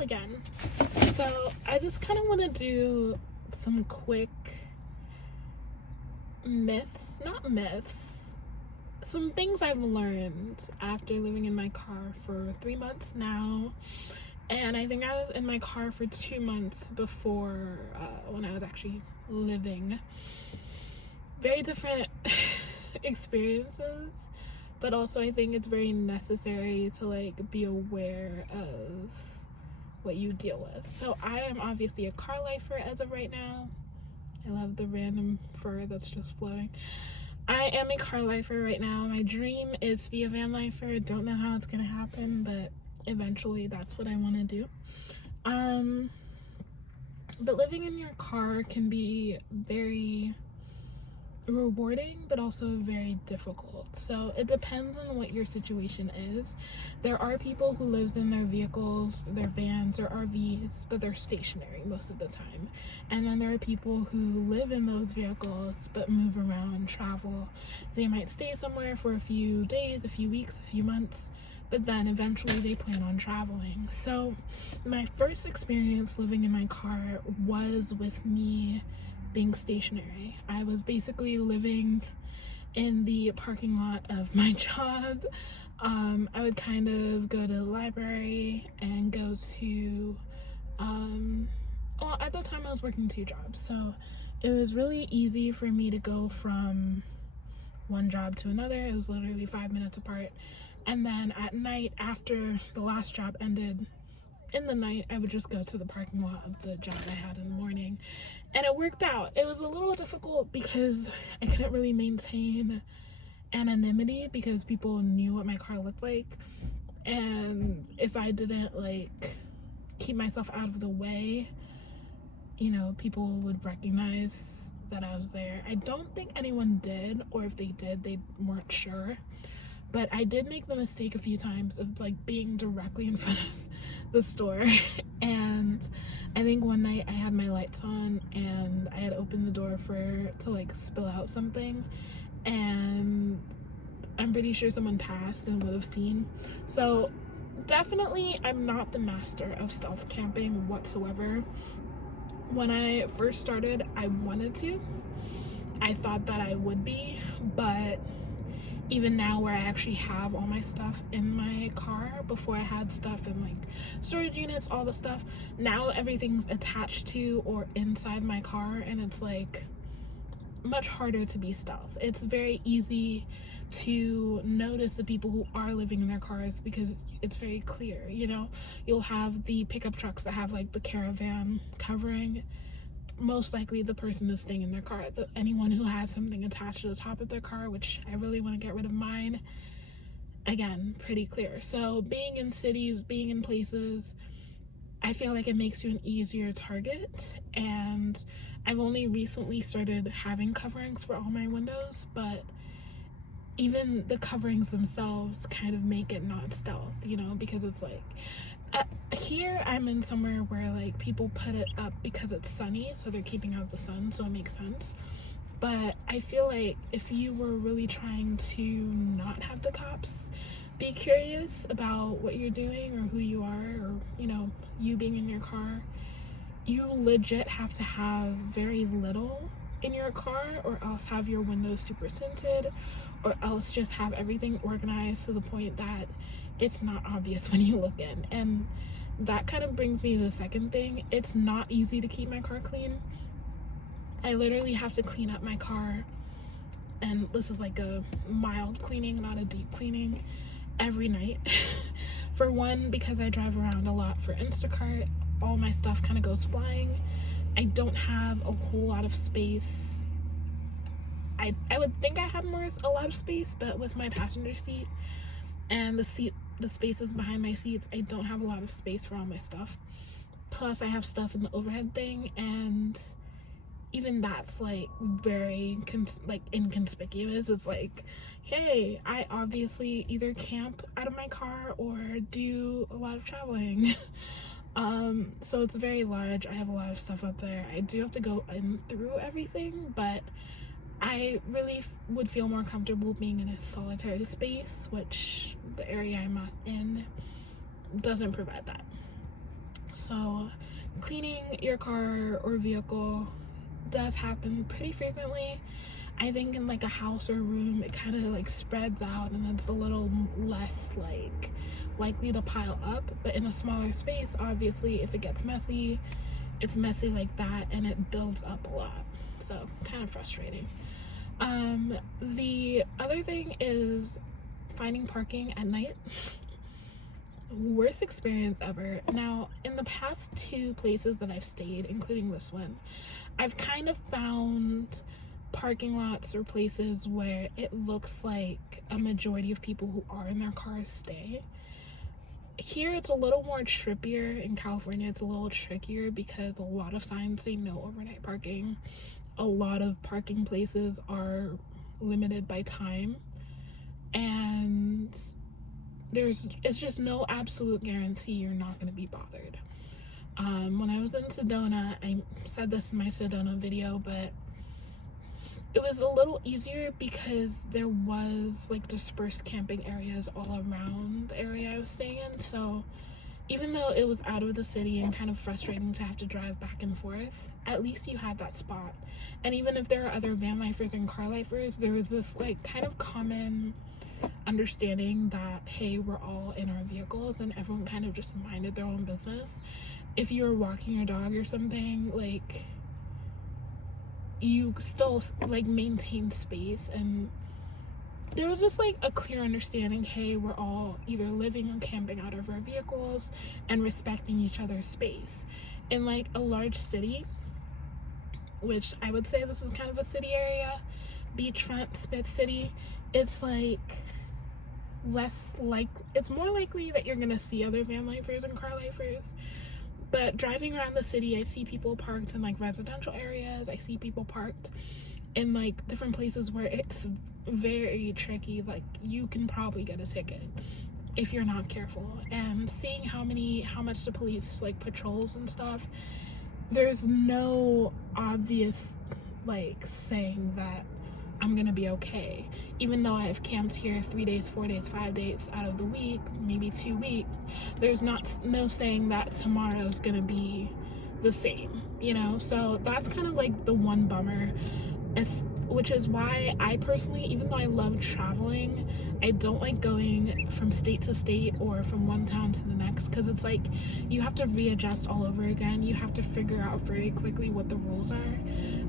again. So I just kind of want to do some quick some things I've learned after living in my car for 3 months now. And I think I was in my car for 2 months before when I was actually living. Very different experiences, but also I think it's very necessary to like be aware of what you deal with. So I am obviously a car lifer as of right now. I love the random fur that's just floating. I am a car lifer right now. My dream is to be a van lifer. Don't know how it's gonna happen, but eventually that's what I want to do. But living in your car can be very rewarding but also very difficult, so it depends on what your situation is. There are people who lives in their vehicles, their vans or RVs, but they're stationary most of the time, and then there are people who live in those vehicles but move around, travel. They might stay somewhere for a few days, a few weeks, a few months, but then eventually they plan on traveling. So my first experience living in my car was with me being stationary. I was basically living in the parking lot of my job. I would kind of go to the library and go to well, at the time I was working 2 jobs, so it was really easy for me to go from one job to another. It was literally 5 minutes apart. And then at night, after the last job ended, in the night I would just go to the parking lot of the job I had in the morning, and it worked out. It was a little difficult because I couldn't really maintain anonymity because people knew what my car looked like, and if I didn't like keep myself out of the way, you know, people would recognize that I was there. I don't think anyone did, or if they did, they weren't sure. But I did make the mistake a few times of like being directly in front of the store, and I think one night I had my lights on and I had opened the door to like spill out something, and I'm pretty sure someone passed and would have seen. So definitely I'm not the master of stealth camping whatsoever. When I first started, I wanted to. I thought that I would be, but even now where I actually have all my stuff in my car, before I had stuff in like storage units, all the stuff, now everything's attached to or inside my car, and it's like much harder to be stealth. It's very easy to notice the people who are living in their cars because it's very clear, you know. You'll have the pickup trucks that have like the caravan covering. Most likely the person is staying in their car. Anyone who has something attached to the top of their car, which I really want to get rid of mine, again, pretty clear. So being in cities, being in places, I feel like it makes you an easier target. And I've only recently started having coverings for all my windows, but even the coverings themselves kind of make it not stealth, you know, because it's like here I'm in somewhere where like people put it up because it's sunny, so they're keeping out the sun, so it makes sense. But I feel like if you were really trying to not have the cops be curious about what you're doing or who you are, or you know, you being in your car, you legit have to have very little in your car, or else have your windows super tinted, or else just have everything organized to the point that it's not obvious when you look in. And that kind of brings me to the second thing. It's not easy to keep my car clean. I literally have to clean up my car, and this is like a mild cleaning, not a deep cleaning, every night. For one, because I drive around a lot for Instacart, all my stuff kind of goes flying. I don't have a whole lot of space. I would think I have a lot of space, but with my passenger seat and the spaces behind my seats, I don't have a lot of space for all my stuff. Plus I have stuff in the overhead thing, and even that's like very inconspicuous. It's like, hey, I obviously either camp out of my car or do a lot of traveling. So it's very large. I have a lot of stuff up there. I do have to go in through everything, but I really would feel more comfortable being in a solitary space, which the area I'm in doesn't provide that. So cleaning your car or vehicle does happen pretty frequently. I think in like a house or room, it kind of like spreads out and it's a little less like likely to pile up. But in a smaller space, obviously, if it gets messy, it's messy like that and it builds up a lot. So kind of frustrating. The other thing is finding parking at night. Worst experience ever. Now, in the past 2 places that I've stayed, including this one, I've kind of found parking lots or places where it looks like a majority of people who are in their cars stay. Here it's a little more trippier. In California it's a little trickier because a lot of signs say no overnight parking. A lot of parking places are limited by time, and it's just no absolute guarantee you're not going to be bothered. When I was in Sedona, I said this in my Sedona video, but it was a little easier because there was like dispersed camping areas all around the area I was staying in. So even though it was out of the city and kind of frustrating to have to drive back and forth, at least you had that spot. And even if there are other van lifers and car lifers, there was this like kind of common understanding that, hey, we're all in our vehicles, and everyone kind of just minded their own business. If you were walking your dog or something, like, you still like maintain space, and there was just like a clear understanding, hey, we're all either living or camping out of our vehicles and respecting each other's space. In like a large city, which I would say this is kind of a city area, beachfront Spit City, it's like it's more likely that you're gonna see other van lifers and car lifers. But driving around the city, I see people parked in like residential areas. I see people parked in like different places where it's very tricky. Like, you can probably get a ticket if you're not careful. And seeing how much the police like patrols and stuff, there's no obvious like saying that I'm gonna be okay. Even though I've camped here 3 days, 4 days, 5 days out of the week, maybe 2 weeks, there's no saying that tomorrow's gonna be the same, you know? So that's kind of like the one bummer, which is why I personally, even though I love traveling, I don't like going from state to state or from one town to the next, because it's like you have to readjust all over again. You have to figure out very quickly what the rules are.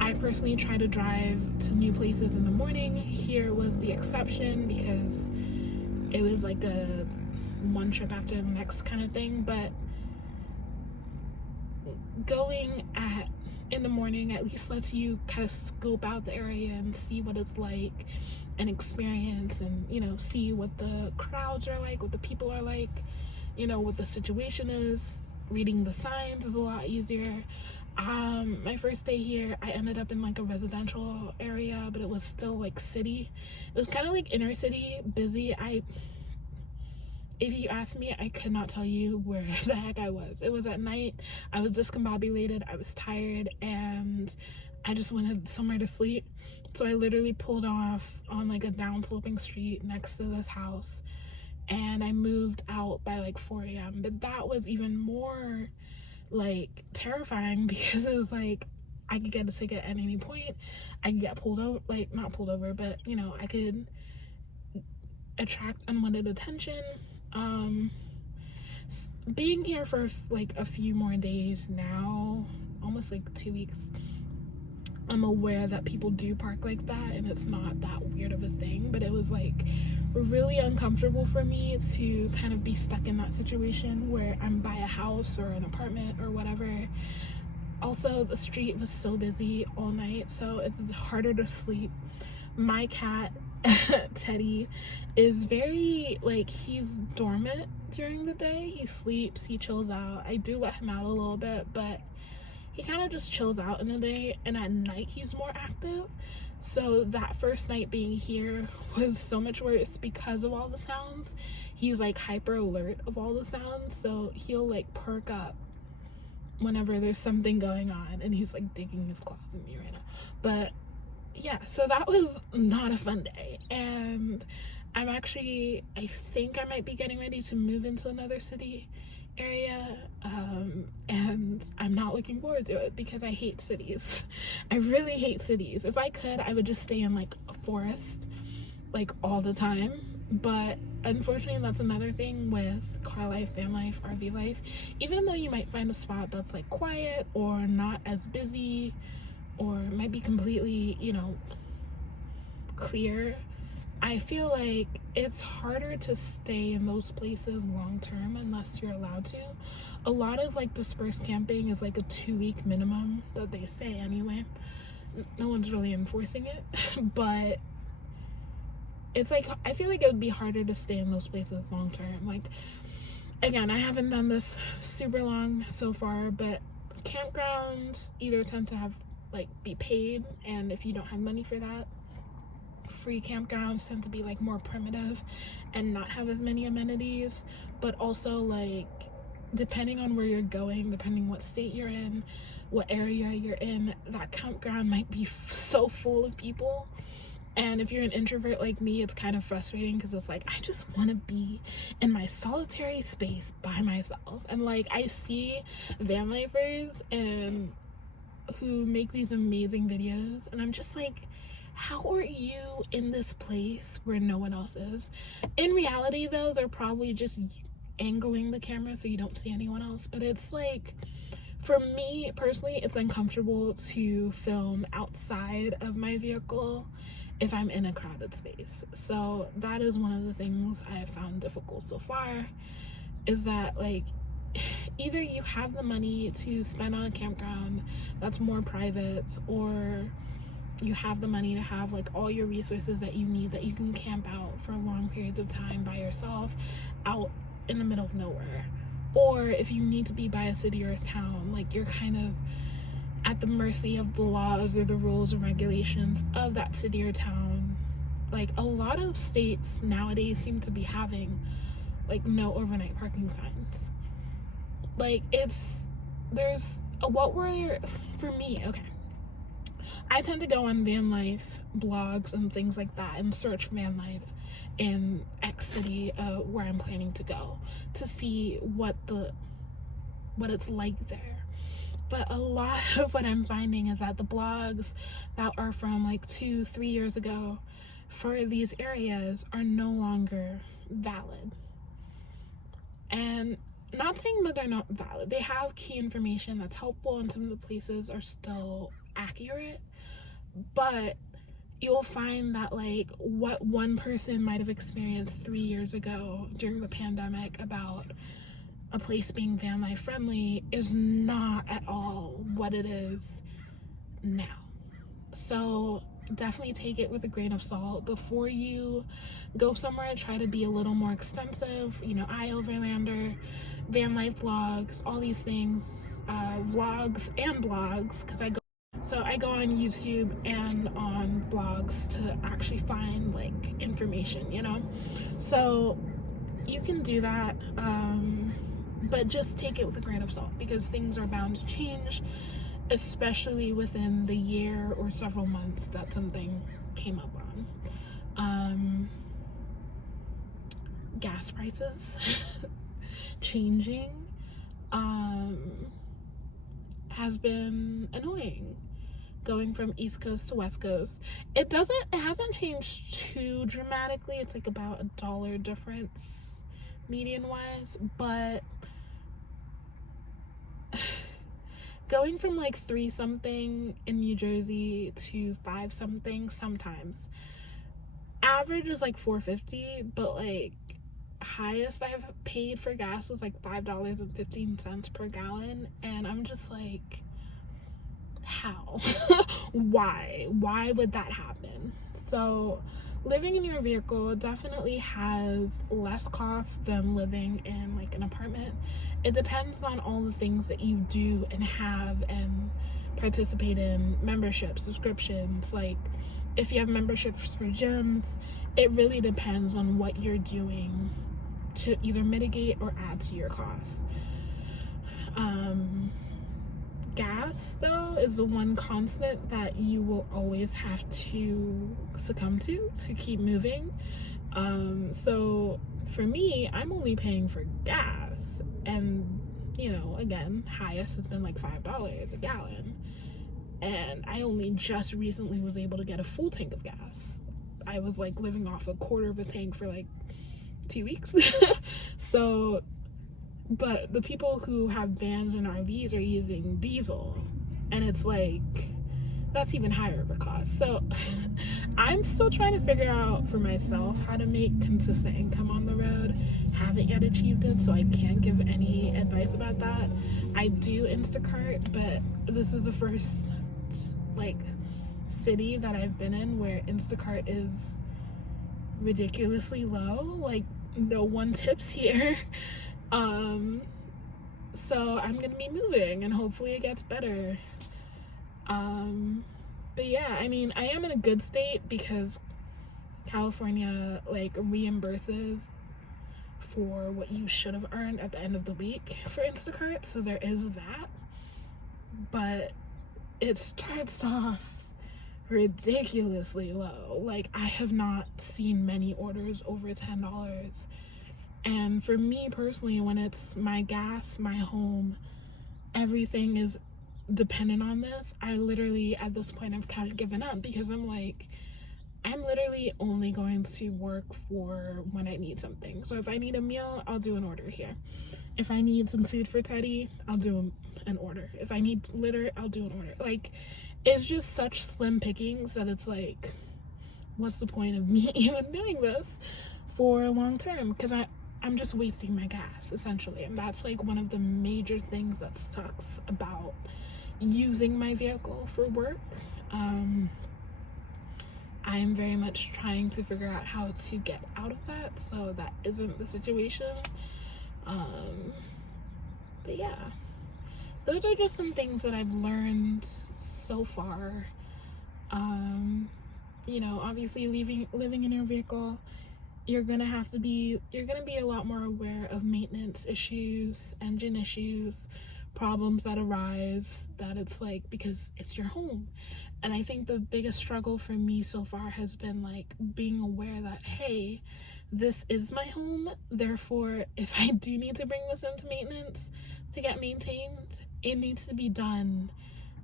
I personally try to drive to new places in the morning. Here was the exception because it was like a one trip after the next kind of thing. But going in the morning at least lets you kind of scope out the area and see what it's like and experience, and, you know, see what the crowds are like, what the people are like, you know, what the situation is. Reading the signs is a lot easier. My first day here, I ended up in like a residential area, but it was still like city. It was kind of like inner city, busy. If you ask me, I could not tell you where the heck I was. It was at night. I was discombobulated. I was tired, and I just wanted somewhere to sleep. So I literally pulled off on like a downsloping street next to this house, and I moved out by like 4 a.m. But that was even more like terrifying because it was like I could get a ticket at any point. I could get pulled over, like not pulled over, but, you know, I could attract unwanted attention. Being here for like a few more days now, almost like 2 weeks, I'm aware that people do park like that, and it's not that weird of a thing, but it was like really uncomfortable for me to kind of be stuck in that situation where I'm by a house or an apartment or whatever. Also, the street was so busy all night, so it's harder to sleep. My cat Teddy is very like, he's dormant during the day. He sleeps, he chills out. I do let him out a little bit, but he kind of just chills out in the day, and at night he's more active. So that first night being here was so much worse because of all the sounds. He's like hyper alert of all the sounds, so he'll like perk up whenever there's something going on, and he's like digging his claws in me right now. But yeah, so that was not a fun day, and I think I might be getting ready to move into another city area, not looking forward to it because I hate cities. I really hate cities. If I could, I would just stay in like a forest like all the time. But unfortunately, that's another thing with car life, van life, RV life. Even though you might find a spot that's like quiet or not as busy or might be completely, you know, clear, I feel like it's harder to stay in those places long term unless you're allowed to. A lot of like dispersed camping is like a 2-week minimum that they say anyway. No one's really enforcing it, but it's like, I feel like it would be harder to stay in those places long term. Like, again, I haven't done this super long so far, but campgrounds either tend to have like be paid, and if you don't have money for that, free campgrounds tend to be like more primitive and not have as many amenities. But also, like, depending on where you're going, depending what state you're in, what area you're in, that campground might be so full of people. And if you're an introvert like me, it's kind of frustrating because it's like, I just want to be in my solitary space by myself. And like, I see van lifers and who make these amazing videos, and I'm just like, how are you in this place where no one else is? In reality though, they're probably just angling the camera so you don't see anyone else. But it's like, for me personally, it's uncomfortable to film outside of my vehicle if I'm in a crowded space. So that is one of the things I have found difficult so far, is that like, either you have the money to spend on a campground that's more private, or you have the money to have like all your resources that you need, that you can camp out for long periods of time by yourself out in the middle of nowhere. Or if you need to be by a city or a town, like, you're kind of at the mercy of the laws or the rules or regulations of that city or town. Like, a lot of states nowadays seem to be having like no overnight parking signs. Like, there's a, what were, for me, okay, I tend to go on van life blogs and things like that and search van life in X city where I'm planning to go, to see what it's like there. But a lot of what I'm finding is that the blogs that are from like 2-3 years ago for these areas are no longer valid. And not saying that they're not valid. They have key information that's helpful, and some of the places are still accurate. But you'll find that like what one person might have experienced 3 years ago during the pandemic about a place being van life friendly is not at all what it is now. So definitely take it with a grain of salt before you go somewhere. Try to be a little more extensive, you know, iOverlander, van life vlogs, all these things, vlogs and blogs, because I go on YouTube and on blogs to actually find like information, you know. So you can do that, but just take it with a grain of salt, because things are bound to change, especially within the year or several months that something came up on. Gas prices changing has been annoying, going from East Coast to West Coast. It hasn't changed too dramatically. It's like about $1 difference median wise, but going from like 3 something in New Jersey to 5 something sometimes. Average is like $4.50, but like highest I've paid for gas was like $5.15 per gallon, and I'm just like, how? Why would that happen? So living in your vehicle definitely has less cost than living in like an apartment. It depends on all the things that you do and have and participate in, memberships, subscriptions. Like, if you have memberships for gyms, it really depends on what you're doing to either mitigate or add to your costs. Gas, though, is the one constant that you will always have to succumb to keep moving. So for me, I'm only paying for gas, and you know, again, highest has been like $5 a gallon. And I only just recently was able to get a full tank of gas. I was like living off a quarter of a tank for like 2 weeks. So, but the people who have vans and RVs are using diesel, and it's like, that's even higher of a cost. So I'm still trying to figure out for myself how to make consistent income on the road. Haven't yet achieved it, so I can't give any advice about that. I do Instacart, but this is the first like city that I've been in where Instacart is ridiculously low. Like, no one tips here. So I'm gonna be moving and hopefully it gets better. But yeah, I mean, I am in a good state because California like reimburses for what you should have earned at the end of the week for Instacart, so there is that. But it starts off ridiculously low. Like, I have not seen many orders over $10. And for me personally, when it's my gas, my home, everything is dependent on this, I literally, at this point, I've kind of given up because I'm like, I'm literally only going to work for when I need something. So if I need a meal, I'll do an order here. If I need some food for Teddy, I'll do an order. If I need litter, I'll do an order. Like, it's just such slim pickings that it's like, what's the point of me even doing this for long term? Because I'm just wasting my gas, essentially. And that's like one of the major things that sucks about using my vehicle for work. I am very much trying to figure out how to get out of that so that isn't the situation. But yeah, those are just some things that I've learned so far. You know, obviously living in your vehicle, you're gonna be a lot more aware of maintenance issues, engine issues, problems that arise, that it's like, because it's your home. And I think the biggest struggle for me so far has been like being aware that, hey, this is my home, therefore if I do need to bring this into maintenance to get maintained, it needs to be done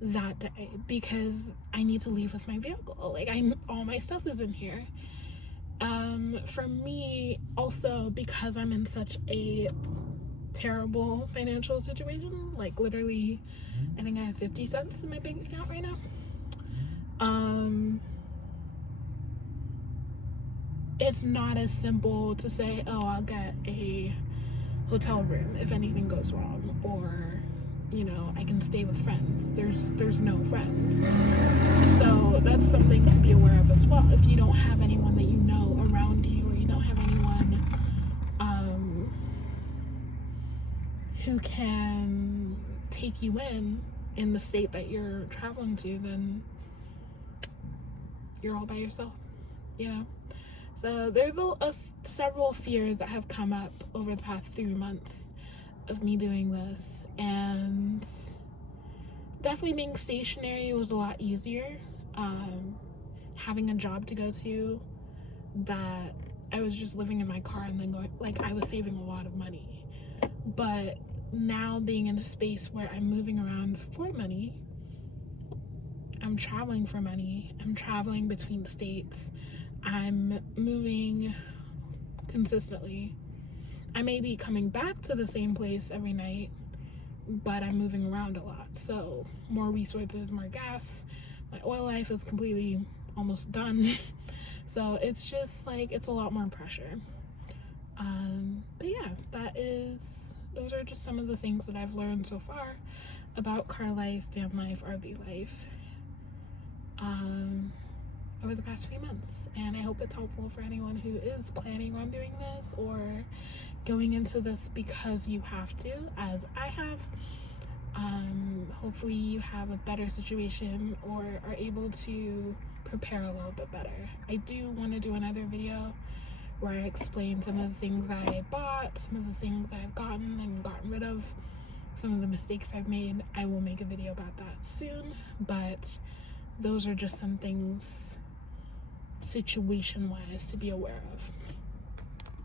that day because I need to leave with my vehicle. Like, all my stuff is in here. For me also, because I'm in such a terrible financial situation, like literally I think I have 50 cents in my bank account right now. It's not as simple to say, oh, I'll get a hotel room if anything goes wrong, or, you know, I can stay with friends. There's no friends. So that's something to be aware of as well. If you don't have anyone that you know around you, or you don't have anyone who can take you in the state that you're traveling to, then you're all by yourself, you know? So there's several fears that have come up over the past 3 months of me doing this, and definitely being stationary was a lot easier. Having a job to go to that I was just living in my car and then going, like, I was saving a lot of money. But now being in a space where I'm moving around for money, I'm traveling for money, I'm traveling between states, I'm moving consistently. I may be coming back to the same place every night, but I'm moving around a lot. So more resources, more gas. My oil life is completely almost done. So it's just like, it's a lot more pressure. But yeah, those are just some of the things that I've learned so far about car life, van life, RV life, over the past few months. And I hope it's helpful for anyone who is planning on doing this or going into this because you have to, as I have. Hopefully you have a better situation or are able to prepare a little bit better. I do want to do another video where I explain some of the things I bought, some of the things I've gotten and gotten rid of, some of the mistakes I've made. I will make a video about that soon, but those are just some things situation-wise to be aware of.